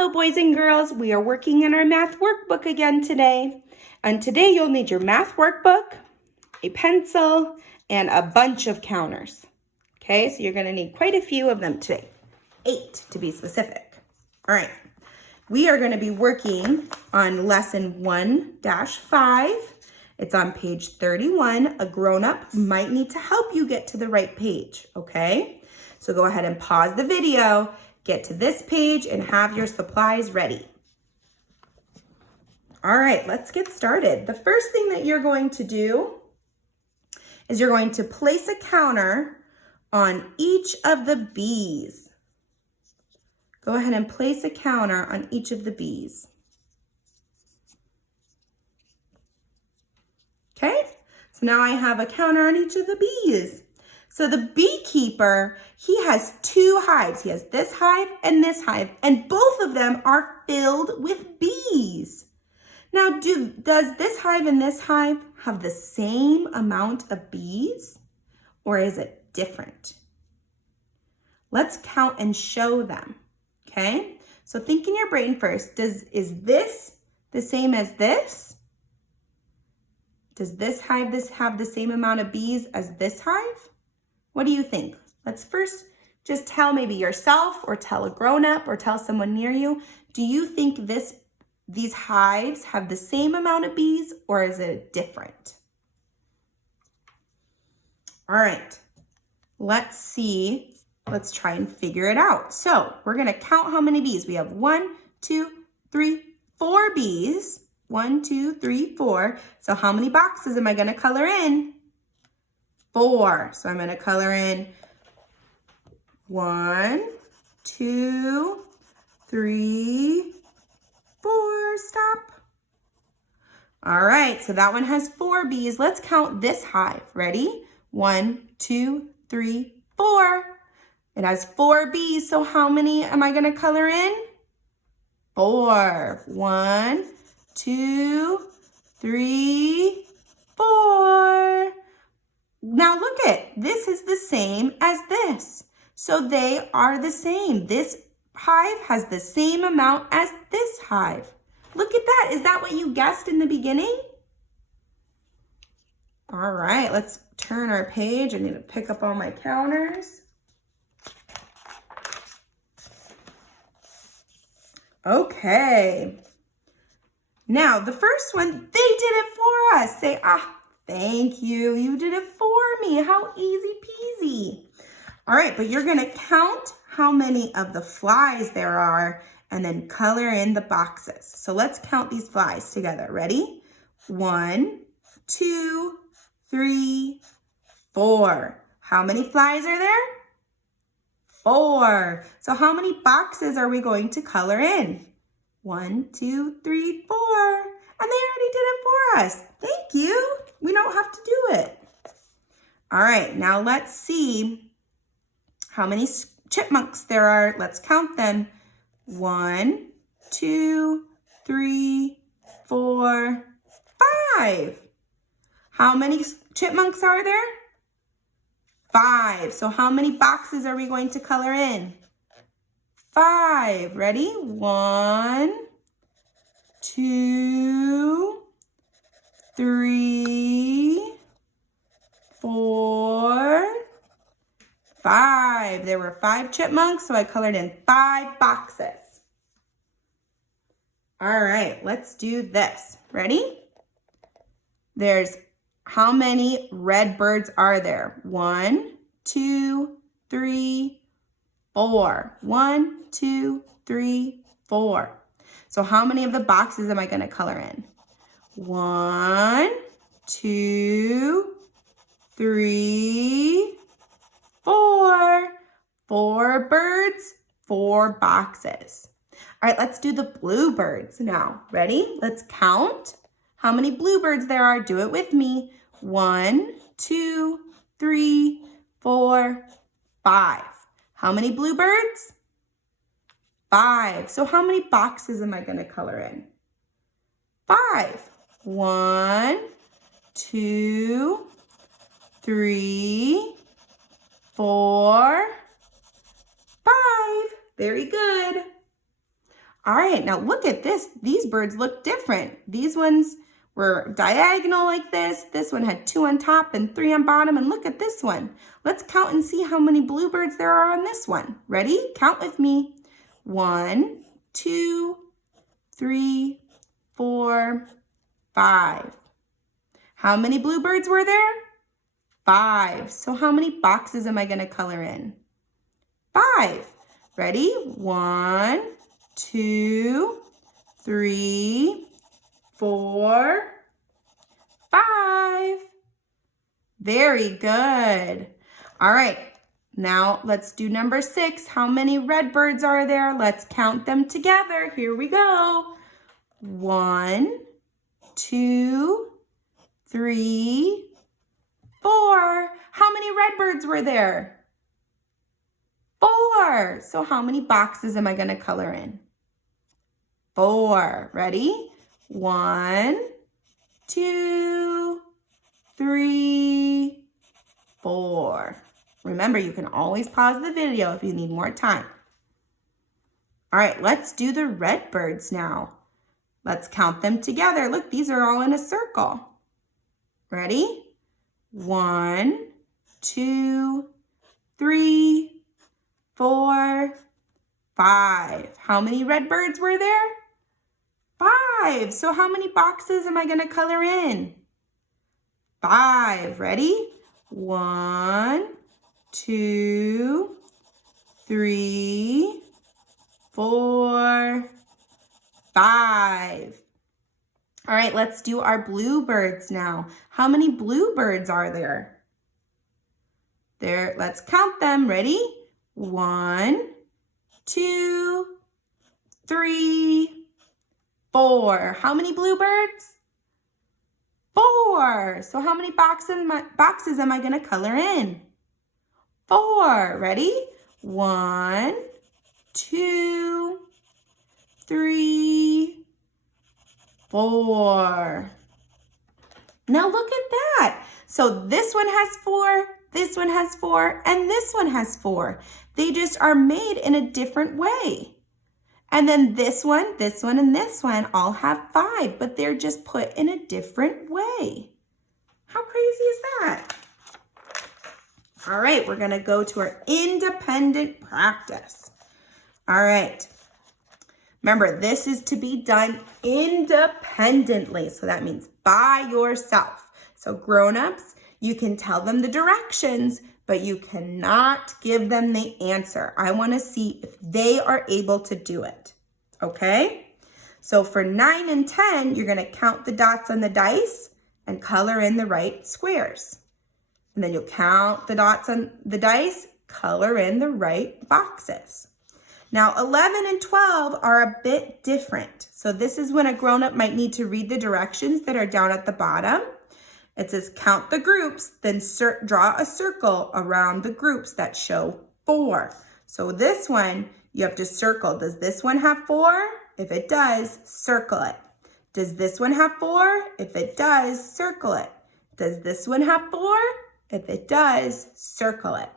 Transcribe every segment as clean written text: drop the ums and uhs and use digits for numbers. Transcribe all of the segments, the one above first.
Hello, boys and girls. We are working in our math workbook again today. And today you'll need your math workbook, a pencil, and a bunch of counters. Okay, so you're going to need quite a few of them today. 8 to be specific. All right, we are going to be working on lesson 1-5. It's on page 31. A grown-up might need to help you get to the right page, okay? So go ahead and pause the video, get to this page, and have your supplies ready. All right, let's get started. The first thing that you're going to do is you're going to place a counter on each of the B's. Go ahead and place a counter on each of the B's. Okay, so now I have a counter on each of the B's. So the beekeeper, he has 2 hives. He has this hive, and both of them are filled with bees. Now, does this hive and this hive have the same amount of bees, or is it different? Let's count and show them, okay? So think in your brain first. Is this the same as this? Does this hive have the same amount of bees as this hive? What do you think? Let's first just tell maybe yourself or tell a grown-up or tell someone near you. Do you think these hives have the same amount of bees, or is it different? All right, let's see. Let's try and figure it out. So we're gonna count how many bees. We have 1, 2, 3, 4 bees. 1, 2, 3, 4. So how many boxes am I gonna color in? 4. So I'm gonna color in 1, 2, 3, 4. Stop. All right, so that one has 4 bees. Let's count this hive. Ready? 1, 2, 3, 4. It has 4 bees, so how many am I gonna color in? 4. 1, 2, 3, 4. Now look this is the same as this. So they are the same. This hive has the same amount as this hive. Look at that. Is that what you guessed in the beginning? All right, let's turn our page. I need to pick up all my counters. Okay. Now, the first one, they did it for us. Say, thank you. You did it for me. How easy peasy. All right, but you're going to count how many of the flies there are and then color in the boxes. So let's count these flies together. Ready? 1, 2, 3, 4. How many flies are there? 4. So how many boxes are we going to color in? 1, 2, 3, 4. And they already did it for us. Thank you. We don't have to do it. All right, now let's see how many chipmunks there are. Let's count them. 1, 2, 3, 4, 5. How many chipmunks are there? 5. So how many boxes are we going to color in? 5. Ready? 1, 2, 3, 4, 5. There were 5 chipmunks, so I colored in 5 boxes. All right, let's do this. Ready? There's how many red birds are there? 1, 2, 3, 4. 1, 2, 3, 4. So how many of the boxes am I going to color in? 1, 2, 3, 4. 4 birds, 4 boxes. All right, let's do the bluebirds now. Ready? Let's count how many bluebirds there are. Do it with me. 1, 2, 3, 4, 5. How many bluebirds? 5. So how many boxes am I going to color in? 5. 1, 2, 3, 4, 5. Very good. All right, now look at this. These birds look different. These ones were diagonal like this. This one had 2 on top and 3 on bottom. And look at this one. Let's count and see how many bluebirds there are on this one. Ready? Count with me. 1, 2, 3, 4, 5. How many bluebirds were there? 5. So how many boxes am I going to color in? 5. Ready? 1, 2, 3, 4, 5. Very good. All right, now let's do number 6. How many red birds are there? Let's count them together. Here we go. 1, 2, 3, 4. How many red birds were there? 4. So how many boxes am I going to color in? 4. Ready? 1, 2, 3, 4. Remember, you can always pause the video if you need more time. All right, let's do the red birds now. Let's count them together. Look, these are all in a circle. Ready? 1, 2, 3, 4, 5. How many red birds were there? 5. So how many boxes am I going to color in? 5. Ready? 1, 2, 3, 4, 5. All right, let's do our bluebirds now. How many bluebirds are there? Let's count them. Ready? 1, 2, 3, 4. How many bluebirds? 4. So how many boxes am I going to color in? 4. Ready? 1, 2, 3, 4. Now look at that. So this one has 4, this one has 4, and this one has 4. They just are made in a different way. And then this one, and this one all have 5, but they're just put in a different way. How crazy is that? All right, we're going to go to our independent practice. All right. Remember, this is to be done independently. So that means by yourself. So grown-ups, you can tell them the directions, but you cannot give them the answer. I want to see if they are able to do it. Okay? So for 9 and 10, you're going to count the dots on the dice and color in the right squares. And then you'll count the dots on the dice, color in the right boxes. Now 11 and 12 are a bit different. So this is when a grown-up might need to read the directions that are down at the bottom. It says count the groups, then draw a circle around the groups that show 4. So this one, you have to circle. Does this one have 4? If it does, circle it. Does this one have 4? If it does, circle it. Does this one have 4? If it does, circle it.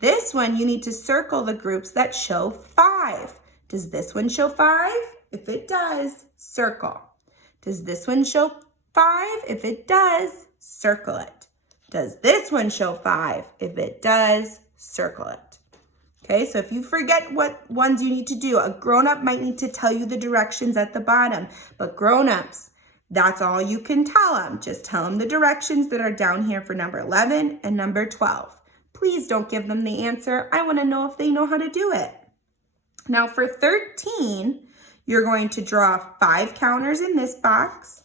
This one, you need to circle the groups that show 5. Does this one show 5? If it does, circle. Does this one show 5? If it does, circle it. Does this one show 5? If it does, circle it. Okay, so if you forget what ones you need to do, a grown-up might need to tell you the directions at the bottom. But grown-ups, that's all you can tell them. Just tell them the directions that are down here for number 11 and number 12. Please don't give them the answer. I want to know if they know how to do it. Now for 13, you're going to draw 5 counters in this box,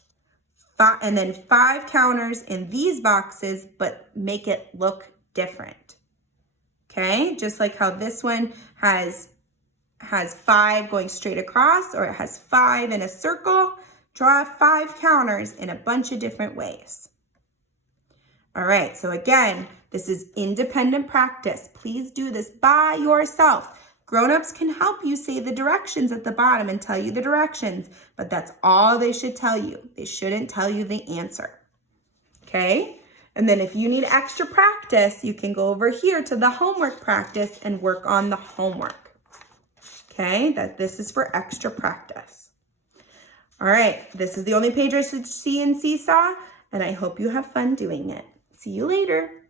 and then 5 counters in these boxes, but make it look different. Okay, just like how this one has 5 going straight across, or it has 5 in a circle, draw 5 counters in a bunch of different ways. All right, so again, this is independent practice. Please do this by yourself. Grown-ups can help you say the directions at the bottom and tell you the directions, but that's all they should tell you. They shouldn't tell you the answer. Okay? And then if you need extra practice, you can go over here to the homework practice and work on the homework. Okay, that this is for extra practice. All right, this is the only page I should see in Seesaw, and I hope you have fun doing it. See you later.